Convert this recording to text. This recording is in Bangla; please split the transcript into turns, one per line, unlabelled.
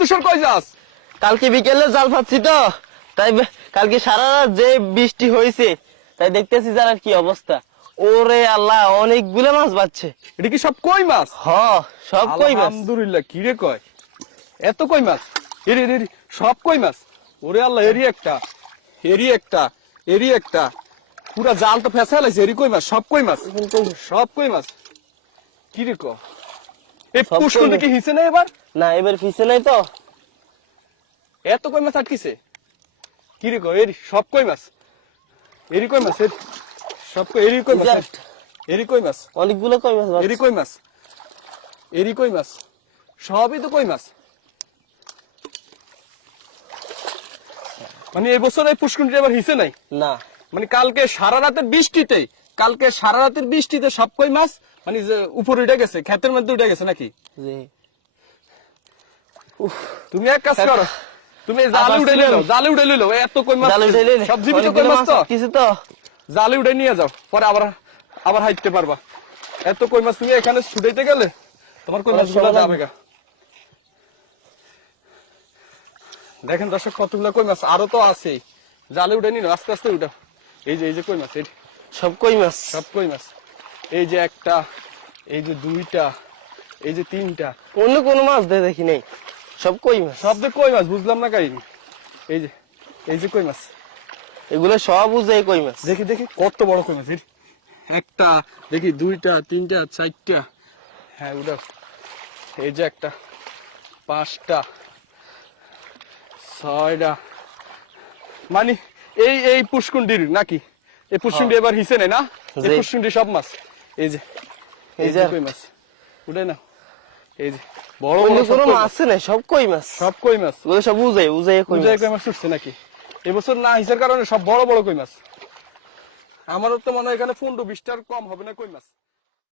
তুষার কই যাস?
কালকে বিকেলে জাল পাচ্ছি তো। তাই কালকে সারা রাত যে বৃষ্টি হয়েছে তাই দেখতেছি যারা কি অবস্থা। ওরে আল্লাহ অনেকগুলো মাছ বাচ্ছে
এটা কি সব কই মাছ?
হ সব কই মাছ?
আলহামদুলিল্লাহ কিরে কয়? এত কই মাছ? এরি এরি সব কই মাছ? ওরে আল্লাহ এরি একটা এরি একটা এরি একটা। পুরা জাল তো ফেসা লাইছে এরি কই মাছ? সব কই মাছ? সব কই মাছ? কিরে ক এই
সব মাছ।
দেখি হিসে না এবার?
না এবার ফিসে নাই তো।
এত কই মাছ আটকিছে? ক এরি সব কই মাছ? এরি কই মাছ সব কই এরি কই মাছ. এরি? কই মাছ?
অনেকগুলো কই মাছ
এরি কই মাছ? এরি কই মাছ? সবই তো কই মাছ। মানে এই বছর এই পুষ্কুনিটা এবার হিসে নাই?
না।
মানে কালকে সারা রাতের বৃষ্টিতে কালকে সারা রাতের বৃষ্টিতে সব কই মাছ মানে যে উপরে উঠে গেছে ক্ষেতের মধ্যে উঠে গেছে নাকি? তুমি এক কাজ করো তুমি জালে উঠে। নিলো জালে উঠে নিলো এত কই মাছ সব জীবিত কই মাছ তো?
কিছু তো।
জালে উঠে নিয়ে যাও পরে আবার আবার হাইতে পারবা। এত কই মাছ তুমি এখানে ছুটাইতে গেলে? তোমার কই
পরে
মাছগুলো যাবে গা? দেখেন দর্শক কতগুলো কই মাছ? আরও তো আছে জালে উঠে নিন আস্তে আস্তে উঠাও এই যে এই যে কই মাছ এই
সব কই মাছ?
সব কই মাছ? এই যে একটা এই যে দুইটা এই যে তিনটা।
অন্য কোনো মাছ দিয়ে দেখি নাই। সব কই মাছ?
সব যে কই মাছ বুঝলাম না কাহিনী। এই যে এই যে কই মাছ?
এগুলো সব বুঝে কই মাছ।
দেখি দেখি কত বড় কই মাছ একটা দেখি দুইটা তিনটা চারটা। হ্যাঁ উঠাও এই যে একটা পাঁচটা ছয়টা। মানে এই এই পুষ্কুন্ডির নাকি? এই পুষ্কুন্ডি এবার হিসে নেই না? এই পুষ্কুন্ডি সব মাছ। এই যে এই যে কই মাছ? উঠে না। এই যে বড়
অন্য
বড়
কোনো মাছ? নাই সব কই মাছ?
সব কই মাছ।
ওগুলো সব কই মাছ?
কই মাছ উঠছে নাকি? এবছর না হিসার কারণে সব বড় বড় কই মাছ। আমারও তো মনে হয় এখানে পনেরো বিশটার কম হবে না কই মাছ।